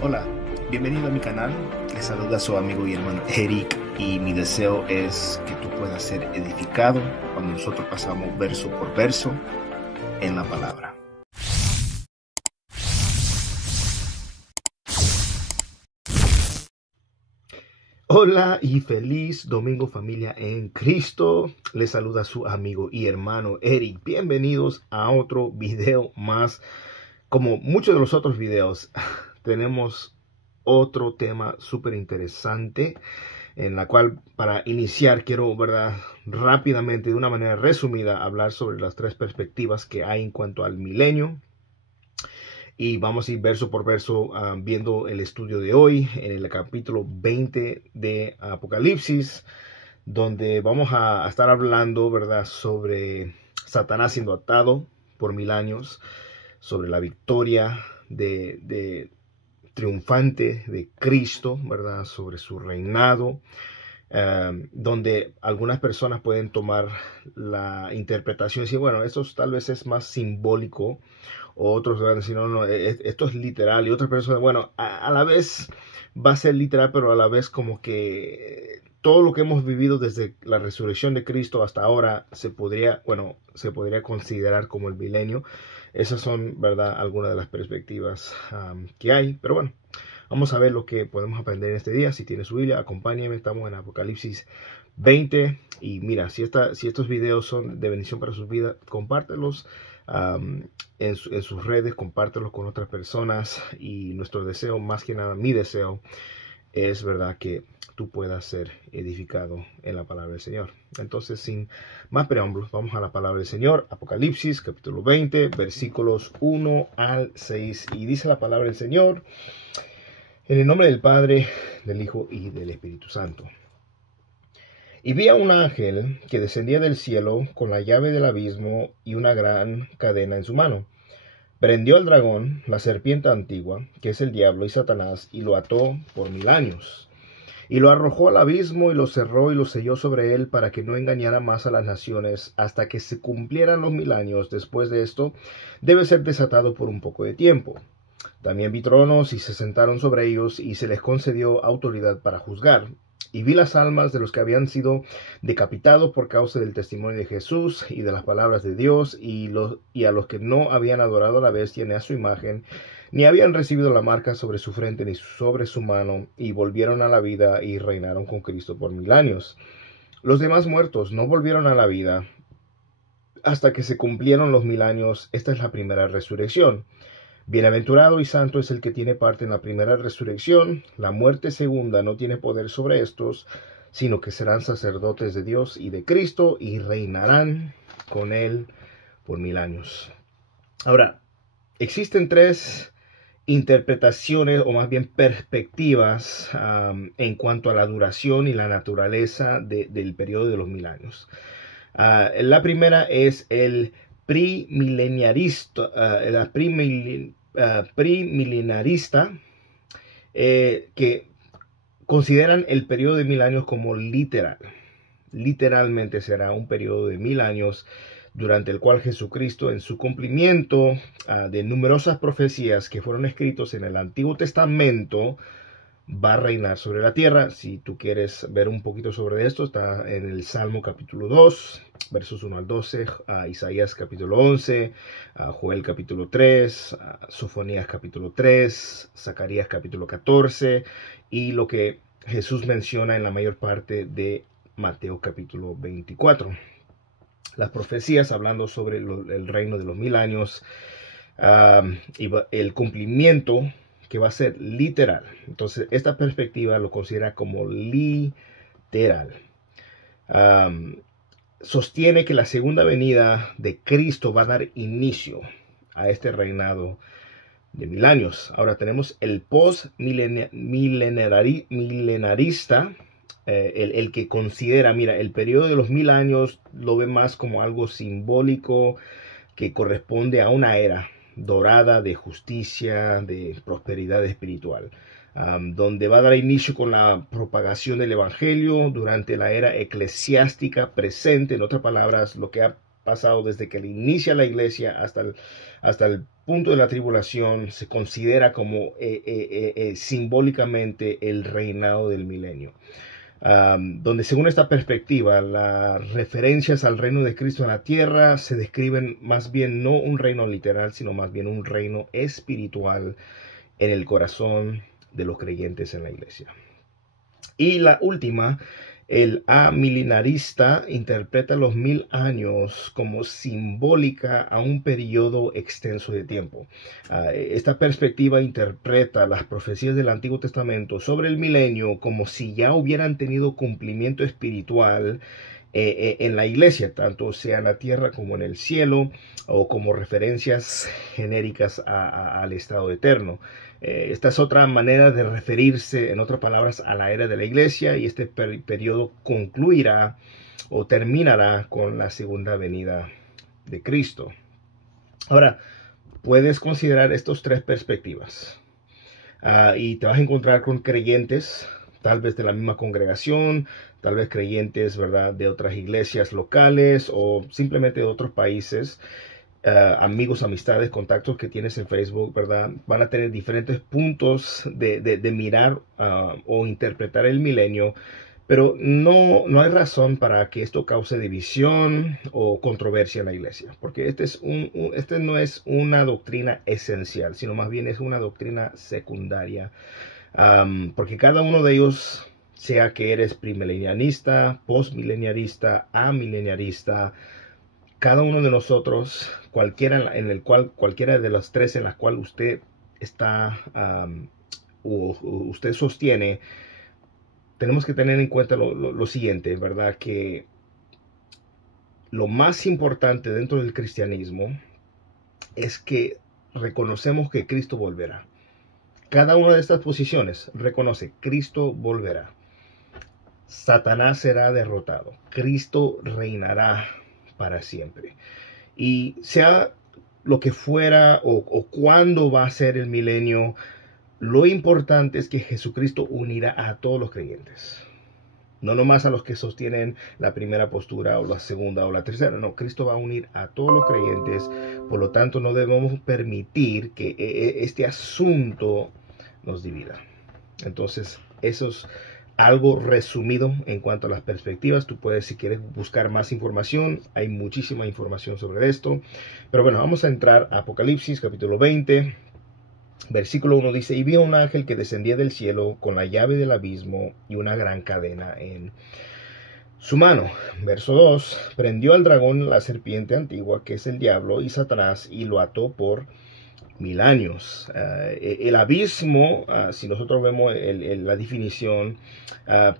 Hola, bienvenido a mi canal. Les saluda su amigo y hermano Eric y mi deseo es que tú puedas ser edificado cuando nosotros pasamos verso por verso en la palabra. Hola y feliz domingo, familia en Cristo. Les saluda su amigo y hermano Eric. Bienvenidos a otro video más. Como muchos de los otros videos, tenemos otro tema súper interesante en la cual, para iniciar, quiero, rápidamente, de una manera resumida, hablar sobre las tres perspectivas que hay en cuanto al milenio. Y vamos a ir verso por verso viendo el estudio de hoy en el capítulo 20 de Apocalipsis, donde vamos a estar hablando, sobre Satanás siendo atado por 1000 años, sobre la victoria de triunfante de Cristo, sobre su reinado, donde algunas personas pueden tomar la interpretación y decir, bueno, esto tal vez es más simbólico, o otros van a decir, no, esto es literal, y otras personas, bueno, a la vez va a ser literal, pero a la vez como que todo lo que hemos vivido desde la resurrección de Cristo hasta ahora se podría considerar como el milenio. Esas son, algunas de las perspectivas que hay, pero bueno, vamos a ver lo que podemos aprender en este día. Si tienes su Biblia, acompáñame. Estamos en Apocalipsis 20. Y mira, si estos videos son de bendición para sus vidas, compártelos en sus redes, compártelos con otras personas. Y nuestro deseo, más que nada, mi deseo, es que tú puedas ser edificado en la palabra del Señor. Entonces, sin más preámbulos, vamos a la palabra del Señor. Apocalipsis, capítulo 20, versículos 1 al 6. Y dice la palabra del Señor: en el nombre del Padre, del Hijo y del Espíritu Santo. Y vi a un ángel que descendía del cielo con la llave del abismo y una gran cadena en su mano. Prendió al dragón, la serpiente antigua, que es el diablo y Satanás, y lo ató por 1000 años. Y lo arrojó al abismo y lo cerró y lo selló sobre él para que no engañara más a las naciones hasta que se cumplieran los 1000 años. Después de esto, debe ser desatado por un poco de tiempo. También vi tronos y se sentaron sobre ellos y se les concedió autoridad para juzgar. Y vi las almas de los que habían sido decapitados por causa del testimonio de Jesús y de las palabras de Dios, y a los que no habían adorado a la bestia ni a su imagen, ni habían recibido la marca sobre su frente ni sobre su mano, y volvieron a la vida y reinaron con Cristo por 1000 años. Los demás muertos no volvieron a la vida hasta que se cumplieron los 1000 años. Esta es la primera resurrección. Bienaventurado y santo es el que tiene parte en la primera resurrección. La muerte segunda no tiene poder sobre estos, sino que serán sacerdotes de Dios y de Cristo y reinarán con él por 1000 años. Ahora, existen tres interpretaciones, o más bien perspectivas, en cuanto a la duración y la naturaleza del periodo de los 1000 años. La primera es el premilenarista, que consideran el periodo de 1000 años como literal. Literalmente será un periodo de 1000 años durante el cual Jesucristo, en su cumplimiento de numerosas profecías que fueron escritos en el Antiguo Testamento, va a reinar sobre la tierra. Si tú quieres ver un poquito sobre esto, está en el Salmo capítulo 2, versos 1 al 12, Isaías capítulo 11, Joel capítulo 3, Sofonías capítulo 3, Zacarías capítulo 14, y lo que Jesús menciona en la mayor parte de Mateo capítulo 24. Las profecías hablando sobre el reino de los 1000 años, y el cumplimiento que va a ser literal. Entonces, esta perspectiva lo considera como literal. Sostiene que la segunda venida de Cristo va a dar inicio a este reinado de 1000 años. Ahora tenemos el post-milenarista, el que considera, mira, el periodo de los 1000 años lo ve más como algo simbólico que corresponde a una era dorada de justicia, de prosperidad espiritual, donde va a dar inicio con la propagación del evangelio durante la era eclesiástica presente. En otras palabras, lo que ha pasado desde que inicia la iglesia hasta el punto de la tribulación, se considera como simbólicamente el reinado del milenio. Donde según esta perspectiva, las referencias al reino de Cristo en la tierra se describen más bien no un reino literal, sino más bien un reino espiritual en el corazón de los creyentes en la iglesia. Y la última, el amilenarista interpreta los 1000 años como simbólica a un periodo extenso de tiempo. Esta perspectiva interpreta las profecías del Antiguo Testamento sobre el milenio como si ya hubieran tenido cumplimiento espiritual en la iglesia, tanto sea en la tierra como en el cielo, o como referencias genéricas al estado eterno. Esta es otra manera de referirse, en otras palabras, a la era de la iglesia, y este periodo concluirá o terminará con la segunda venida de Cristo. Ahora, puedes considerar estas tres perspectivas y te vas a encontrar con creyentes, tal vez de la misma congregación, tal vez creyentes, ¿verdad?, de otras iglesias locales o simplemente de otros países. Amigos, amistades, contactos que tienes en Facebook, ¿verdad? Van a tener diferentes puntos de mirar o interpretar el milenio, pero no hay razón para que esto cause división o controversia en la iglesia, porque este no es una doctrina esencial, sino más bien es una doctrina secundaria, porque cada uno de ellos, sea que eres premilenialista, postmilenialista, amilenialista, cada uno de nosotros, cualquiera de las tres en las cuales usted está o usted sostiene, tenemos que tener en cuenta lo siguiente, ¿verdad? Que lo más importante dentro del cristianismo es que reconocemos que Cristo volverá. Cada una de estas posiciones reconoce: Cristo volverá. Satanás será derrotado. Cristo reinará para siempre. Y sea lo que fuera o cuándo va a ser el milenio, lo importante es que Jesucristo unirá a todos los creyentes. No nomás a los que sostienen la primera postura o la segunda o la tercera. No, Cristo va a unir a todos los creyentes. Por lo tanto, no debemos permitir que este asunto nos divida. Entonces, eso es algo resumido en cuanto a las perspectivas. Tú puedes, si quieres buscar más información, hay muchísima información sobre esto. Pero bueno, vamos a entrar a Apocalipsis capítulo 20. Versículo 1 dice: y vi a un ángel que descendía del cielo con la llave del abismo y una gran cadena en su mano. Verso 2: prendió al dragón, la serpiente antigua, que es el diablo y Satanás, y lo ató por 1000 años. El abismo, si nosotros vemos la definición,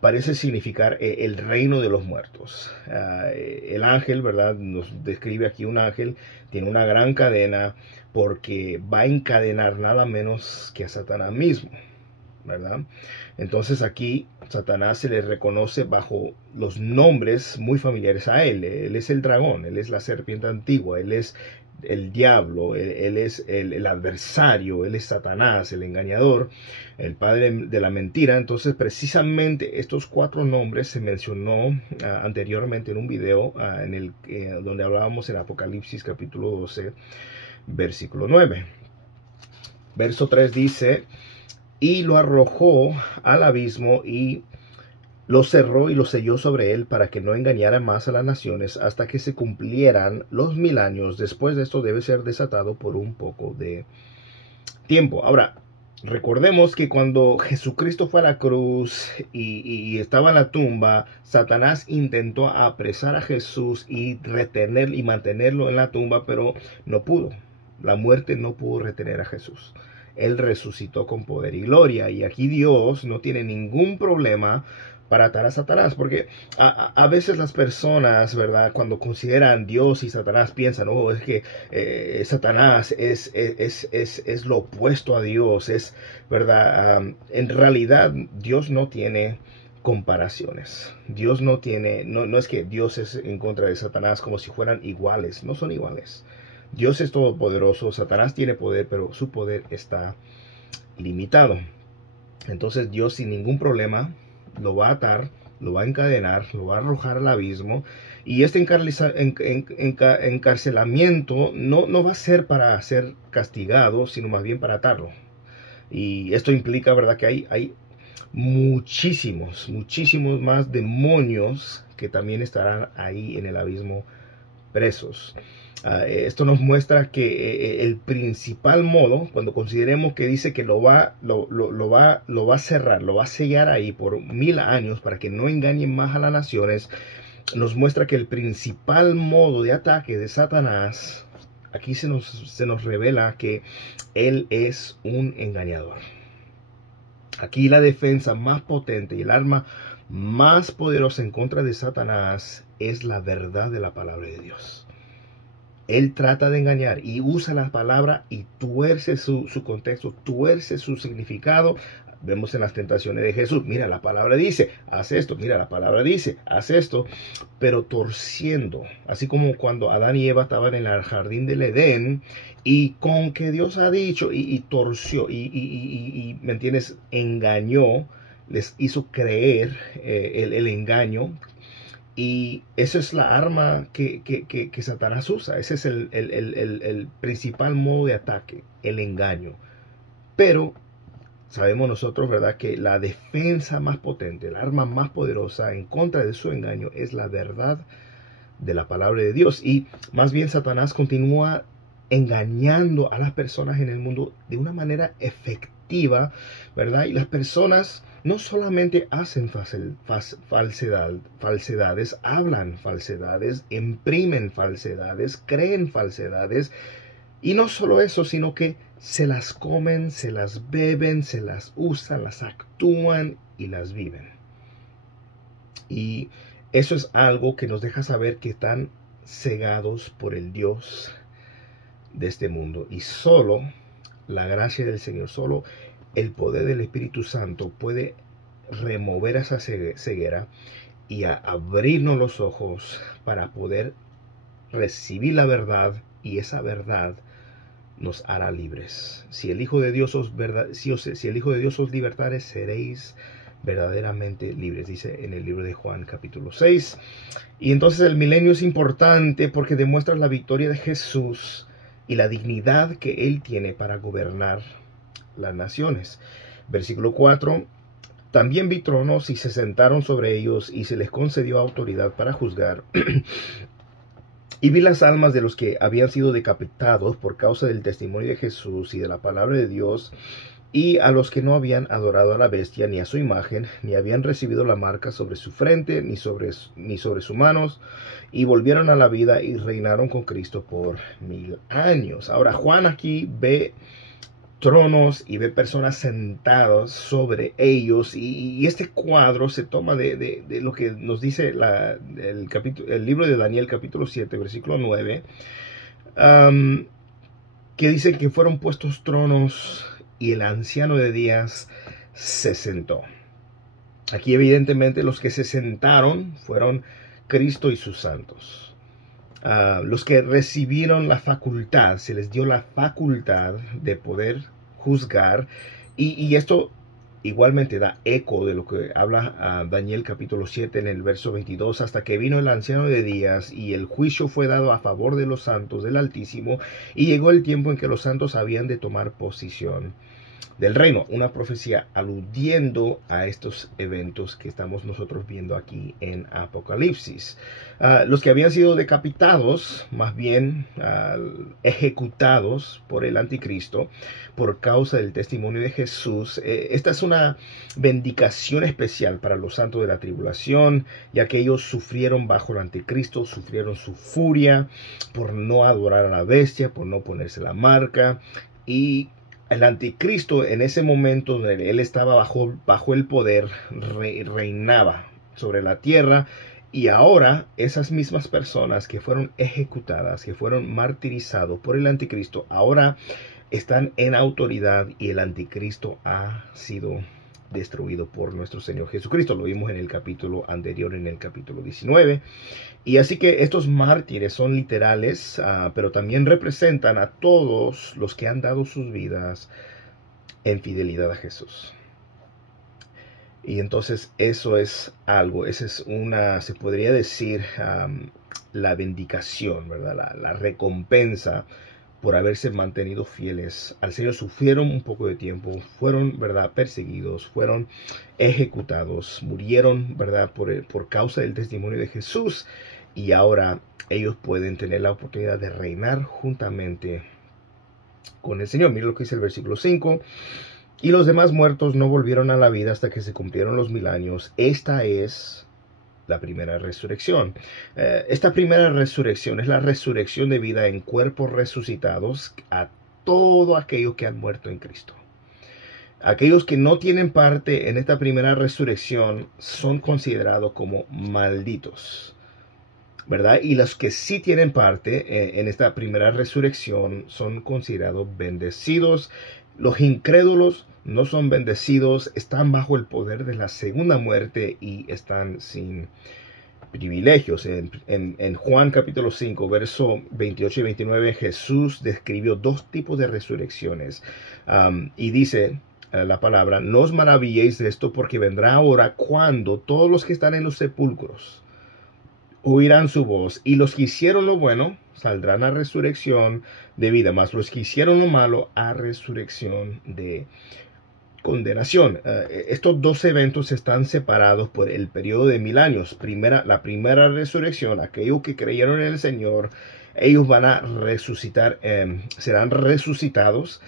parece significar el reino de los muertos. El ángel, ¿verdad?, nos describe aquí un ángel, tiene una gran cadena porque va a encadenar nada menos que a Satanás mismo, ¿verdad? Entonces aquí Satanás se le reconoce bajo los nombres muy familiares a él. Él es el dragón, él es la serpiente antigua, él es el diablo, él es el adversario, él es Satanás, el engañador, el padre de la mentira. Entonces precisamente estos 4 nombres se mencionó anteriormente en un video donde hablábamos en Apocalipsis capítulo 12, versículo 9. Verso 3 dice: y lo arrojó al abismo y lo cerró y lo selló sobre él para que no engañara más a las naciones hasta que se cumplieran los 1000 años. Después de esto debe ser desatado por un poco de tiempo. Ahora, recordemos que cuando Jesucristo fue a la cruz y estaba en la tumba, Satanás intentó apresar a Jesús y retener y mantenerlo en la tumba, pero no pudo. La muerte no pudo retener a Jesús. Él resucitó con poder y gloria. Y aquí Dios no tiene ningún problema para atar a Satanás, porque a veces las personas, ¿verdad?, cuando consideran Dios y Satanás piensan: oh, es que Satanás es lo opuesto a Dios, ¿verdad? En realidad Dios no tiene comparaciones. Dios no es que Dios es en contra de Satanás como si fueran iguales. No son iguales. Dios es todopoderoso, Satanás tiene poder, pero su poder está limitado. Entonces Dios sin ningún problema lo va a atar lo va a encadenar, lo va a arrojar al abismo. Y este encarcelamiento no va a ser para ser castigado, sino más bien para atarlo. Y esto implica, ¿verdad?, que hay muchísimos más demonios que también estarán ahí en el abismo presos. Esto nos muestra que el principal modo, cuando consideremos que dice que lo va a cerrar, lo va a sellar ahí por 1000 años para que no engañen más a las naciones, nos muestra que el principal modo de ataque de Satanás, aquí se nos revela que él es un engañador. Aquí la defensa más potente y el arma más poderosa en contra de Satanás es la verdad de la palabra de Dios. Él trata de engañar y usa la palabra y tuerce su contexto, tuerce su significado. Vemos en las tentaciones de Jesús, mira, la palabra dice, haz esto, mira, la palabra dice, haz esto, pero torciendo, así como cuando Adán y Eva estaban en el jardín del Edén, y con que Dios ha dicho, y torció, y ¿me entiendes?, engañó, les hizo creer el engaño. Y esa es la arma que Satanás usa. Ese es el principal modo de ataque, el engaño. Pero sabemos nosotros, ¿verdad?, que la defensa más potente, el arma más poderosa en contra de su engaño es la verdad de la palabra de Dios. Y más bien Satanás continúa engañando a las personas en el mundo de una manera efectiva, ¿verdad? Y las personas no solamente hacen falsedades, hablan falsedades, imprimen falsedades, creen falsedades. Y no solo eso, sino que se las comen, se las beben, se las usan, las actúan y las viven. Y eso es algo que nos deja saber que están cegados por el Dios de este mundo. Y solo la gracia del Señor, solo el poder del Espíritu Santo puede remover esa ceguera y abrirnos los ojos para poder recibir la verdad, y esa verdad nos hará libres. Si el Hijo de Dios os libertare, seréis verdaderamente libres, dice en el libro de Juan capítulo 6. Y entonces el milenio es importante porque demuestra la victoria de Jesús y la dignidad que Él tiene para gobernar las naciones. Versículo 4. También vi tronos y se sentaron sobre ellos y se les concedió autoridad para juzgar. Y vi las almas de los que habían sido decapitados por causa del testimonio de Jesús y de la palabra de Dios, y a los que no habían adorado a la bestia ni a su imagen, ni habían recibido la marca sobre su frente ni sobre sus manos, y volvieron a la vida y reinaron con Cristo por 1000 años. Ahora Juan aquí ve tronos y ve personas sentadas sobre ellos, y este cuadro se toma de lo que nos dice el libro de Daniel capítulo 7 versículo 9, que dice que fueron puestos tronos y el anciano de días se sentó. Aquí evidentemente los que se sentaron fueron Cristo y sus santos. Los que recibieron la facultad, se les dio la facultad de poder juzgar, y esto igualmente da eco de lo que habla Daniel capítulo 7 en el verso 22, hasta que vino el anciano de días y el juicio fue dado a favor de los santos del Altísimo, y llegó el tiempo en que los santos habían de tomar posición del reino. Una profecía aludiendo a estos eventos que estamos nosotros viendo aquí en Apocalipsis. Los que habían sido decapitados, más bien ejecutados por el anticristo por causa del testimonio de Jesús. Esta es una vindicación especial para los santos de la tribulación, ya que ellos sufrieron bajo el anticristo, sufrieron su furia por no adorar a la bestia, por no ponerse la marca. Y el anticristo, en ese momento donde él estaba bajo el poder, reinaba sobre la tierra. Y ahora esas mismas personas que fueron ejecutadas, que fueron martirizados por el anticristo, ahora están en autoridad, y el anticristo ha sido destruido por nuestro Señor Jesucristo. Lo vimos en el capítulo anterior, en el capítulo 19. Y así que estos mártires son literales, pero también representan a todos los que han dado sus vidas en fidelidad a Jesús. Y entonces eso es algo, esa es una, se podría decir, la vindicación, ¿verdad? La recompensa por haberse mantenido fieles al Señor. Sufrieron un poco de tiempo, fueron, ¿verdad?, perseguidos, fueron ejecutados, murieron, ¿verdad?, por causa del testimonio de Jesús. Y ahora ellos pueden tener la oportunidad de reinar juntamente con el Señor. Mira lo que dice el versículo 5. Y los demás muertos no volvieron a la vida hasta que se cumplieron los 1000 años. Esta es la primera resurrección. Esta primera resurrección es la resurrección de vida en cuerpos resucitados a todos aquellos que han muerto en Cristo. Aquellos que no tienen parte en esta primera resurrección son considerados como malditos, ¿verdad? Y los que sí tienen parte en esta primera resurrección son considerados bendecidos. Los incrédulos no son bendecidos, están bajo el poder de la segunda muerte y están sin privilegios. En Juan capítulo 5, verso 28 y 29, Jesús describió dos tipos de resurrecciones. Y dice la palabra: no os maravilléis de esto, porque vendrá hora cuando todos los que están en los sepulcros oirán su voz, y los que hicieron lo bueno saldrán a resurrección de vida, mas los que hicieron lo malo a resurrección de condenación. Estos dos eventos están separados por el periodo de 1000 años. La primera resurrección, aquellos que creyeron en el Señor, ellos van a resucitar, serán resucitados.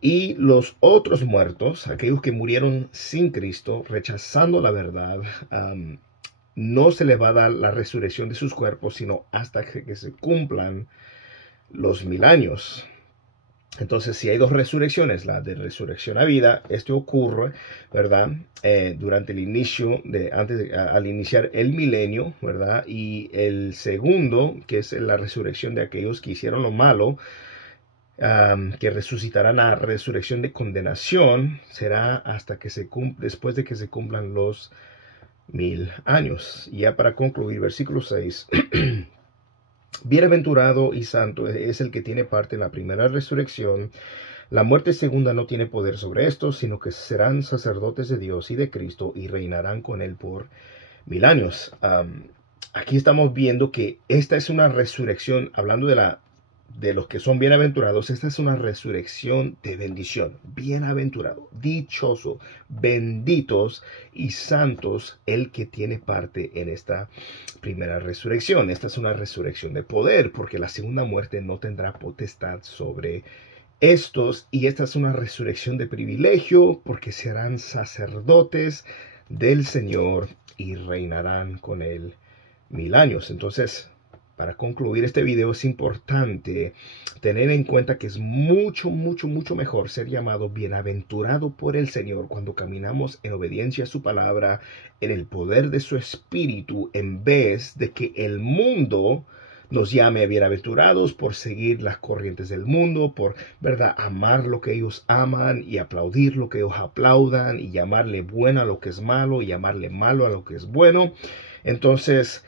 Y los otros muertos, aquellos que murieron sin Cristo, rechazando la verdad, no se les va a dar la resurrección de sus cuerpos, sino hasta que se cumplan los 1000 años. Entonces, si hay dos resurrecciones, la de resurrección a vida, esto ocurre, ¿verdad? Durante el inicio, al iniciar el milenio, ¿verdad? Y el segundo, que es la resurrección de aquellos que hicieron lo malo, que resucitarán a resurrección de condenación, será hasta que después de que se cumplan los 1000 años. Y ya para concluir, versículo 6. Bienaventurado y santo es el que tiene parte en la primera resurrección. La muerte segunda no tiene poder sobre estos, sino que serán sacerdotes de Dios y de Cristo y reinarán con él por 1000 años. Aquí estamos viendo que esta es una resurrección, hablando de los que son bienaventurados. Esta es una resurrección de bendición. Bienaventurado, dichoso, benditos y santos el que tiene parte en esta primera resurrección. Esta es una resurrección de poder, porque la segunda muerte no tendrá potestad sobre estos. Y esta es una resurrección de privilegio, porque serán sacerdotes del Señor y reinarán con él 1000 años. Entonces, para concluir este video, es importante tener en cuenta que es mucho mejor ser llamado bienaventurado por el Señor cuando caminamos en obediencia a su palabra, en el poder de su espíritu, en vez de que el mundo nos llame bienaventurados por seguir las corrientes del mundo, por, ¿verdad?, amar lo que ellos aman y aplaudir lo que ellos aplaudan, y llamarle bueno a lo que es malo y llamarle malo a lo que es bueno. Entonces,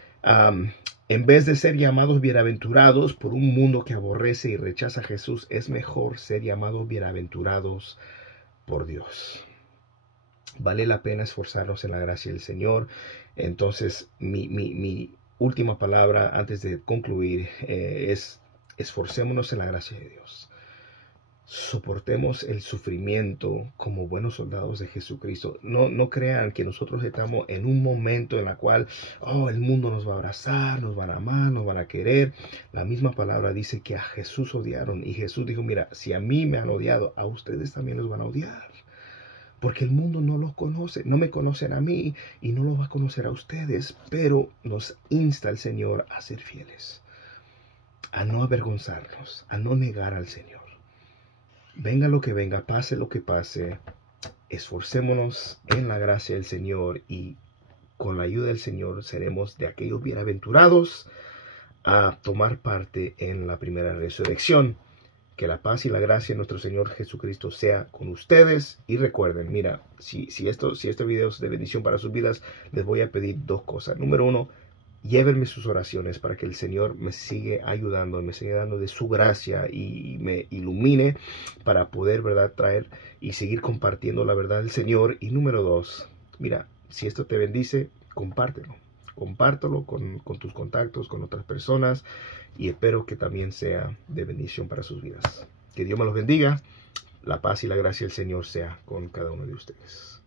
en vez de ser llamados bienaventurados por un mundo que aborrece y rechaza a Jesús, es mejor ser llamados bienaventurados por Dios. Vale la pena esforzarnos en la gracia del Señor. Entonces, mi última palabra antes de concluir es: esforcémonos en la gracia de Dios. Soportemos el sufrimiento como buenos soldados de Jesucristo. No crean que nosotros estamos en un momento en el cual el mundo nos va a abrazar, nos van a amar, nos van a querer. La misma palabra dice que a Jesús odiaron, y Jesús dijo: mira, si a mí me han odiado, a ustedes también los van a odiar. Porque el mundo no los conoce, no me conocen a mí y no los va a conocer a ustedes. Pero nos insta el Señor a ser fieles, a no avergonzarnos, a no negar al Señor. Venga lo que venga, pase lo que pase, esforcémonos en la gracia del Señor, y con la ayuda del Señor seremos de aquellos bienaventurados a tomar parte en la primera resurrección. Que la paz y la gracia de nuestro Señor Jesucristo sea con ustedes. Y recuerden, mira, si este video es de bendición para sus vidas, les voy a pedir dos cosas. Número uno, llévenme sus oraciones para que el Señor me siga ayudando, me siga dando de su gracia y me ilumine para poder, ¿verdad?, traer y seguir compartiendo la verdad del Señor. Y número dos, Mira, si esto te bendice, compártelo. Compártelo con tus contactos, con otras personas, y espero que también sea de bendición para sus vidas. Que Dios me los bendiga. La paz y la gracia del Señor sea con cada uno de ustedes.